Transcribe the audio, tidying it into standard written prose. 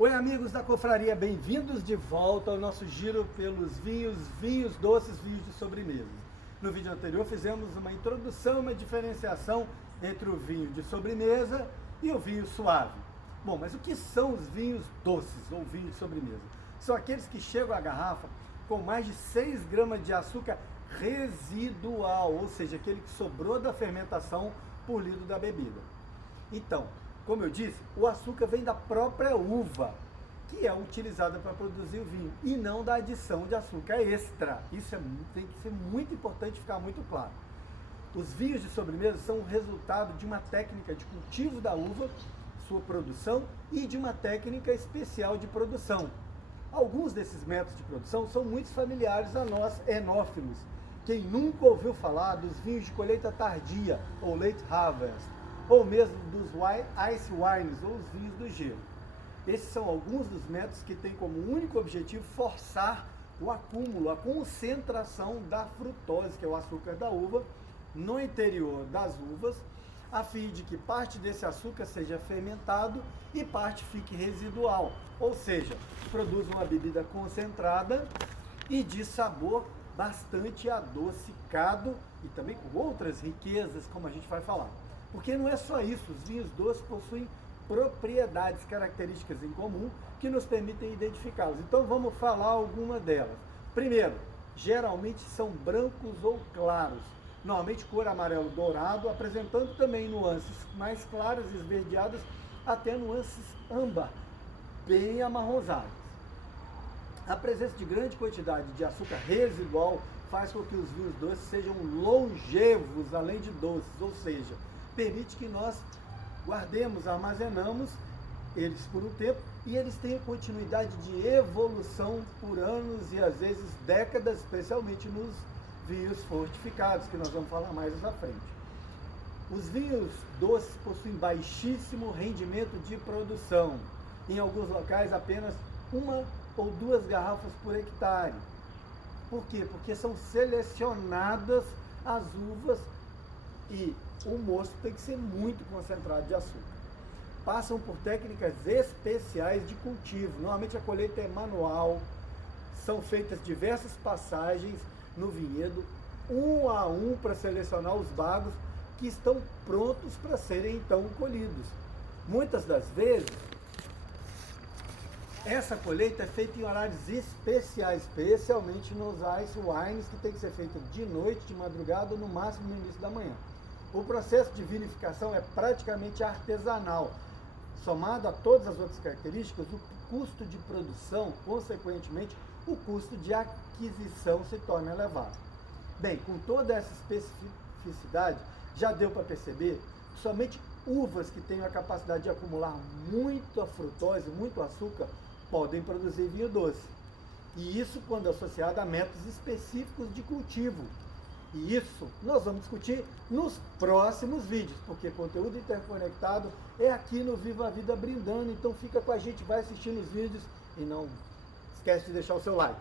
Oi amigos da Confraria, bem-vindos de volta ao nosso giro pelos vinhos doces, vinhos de sobremesa. No vídeo anterior fizemos uma introdução, uma diferenciação entre o vinho de sobremesa e o vinho suave. Bom, mas o que são os vinhos doces ou vinhos de sobremesa? São aqueles que chegam à garrafa com mais de 6 gramas de açúcar residual, ou seja, aquele que sobrou da fermentação por litro da bebida. Então, como eu disse, o açúcar vem da própria uva, que é utilizada para produzir o vinho, e não da adição de açúcar extra. Isso tem que ser muito importante ficar muito claro. Os vinhos de sobremesa são o resultado de uma técnica de cultivo da uva, sua produção, e de uma técnica especial de produção. Alguns desses métodos de produção são muito familiares a nós enófilos. Quem nunca ouviu falar dos vinhos de colheita tardia, ou late harvest, ou mesmo dos ice wines, ou os vinhos do gelo. Esses são alguns dos métodos que têm como único objetivo forçar o acúmulo, a concentração da frutose, que é o açúcar da uva, no interior das uvas, a fim de que parte desse açúcar seja fermentado e parte fique residual, ou seja, produz uma bebida concentrada e de sabor bastante adocicado e também com outras riquezas, como a gente vai falar. Porque não é só isso, os vinhos doces possuem propriedades, características em comum que nos permitem identificá-los. Então vamos falar alguma delas. Primeiro, geralmente são brancos ou claros, normalmente cor amarelo dourado, apresentando também nuances mais claras e esverdeadas, até nuances âmbar, bem amarronzadas. A presença de grande quantidade de açúcar residual faz com que os vinhos doces sejam longevos, além de doces, ou seja, permite que nós guardemos, armazenamos eles por um tempo e eles têm continuidade de evolução por anos e às vezes décadas, especialmente nos vinhos fortificados, que nós vamos falar mais à frente. Os vinhos doces possuem baixíssimo rendimento de produção. Em alguns locais, apenas 1 ou 2 garrafas por hectare. Por quê? Porque são selecionadas as uvas e o mosto tem que ser muito concentrado de açúcar. Passam por técnicas especiais de cultivo. Normalmente a colheita é manual, são feitas diversas passagens no vinhedo, um a um, para selecionar os bagos que estão prontos para serem então colhidos. Muitas das vezes, essa colheita é feita em horários especiais, especialmente nos ice wines, que tem que ser feita de noite, de madrugada ou no máximo no início da manhã. O processo de vinificação é praticamente artesanal. Somado a todas as outras características, o custo de produção, consequentemente, o custo de aquisição se torna elevado. Bem, com toda essa especificidade, já deu para perceber que somente uvas que tenham a capacidade de acumular muita frutose, muito açúcar, podem produzir vinho doce. E isso quando associado a métodos específicos de cultivo. E isso nós vamos discutir nos próximos vídeos, porque conteúdo interconectado é aqui no Viva a Vida Brindando. Então fica com a gente, vai assistindo os vídeos e não esquece de deixar o seu like.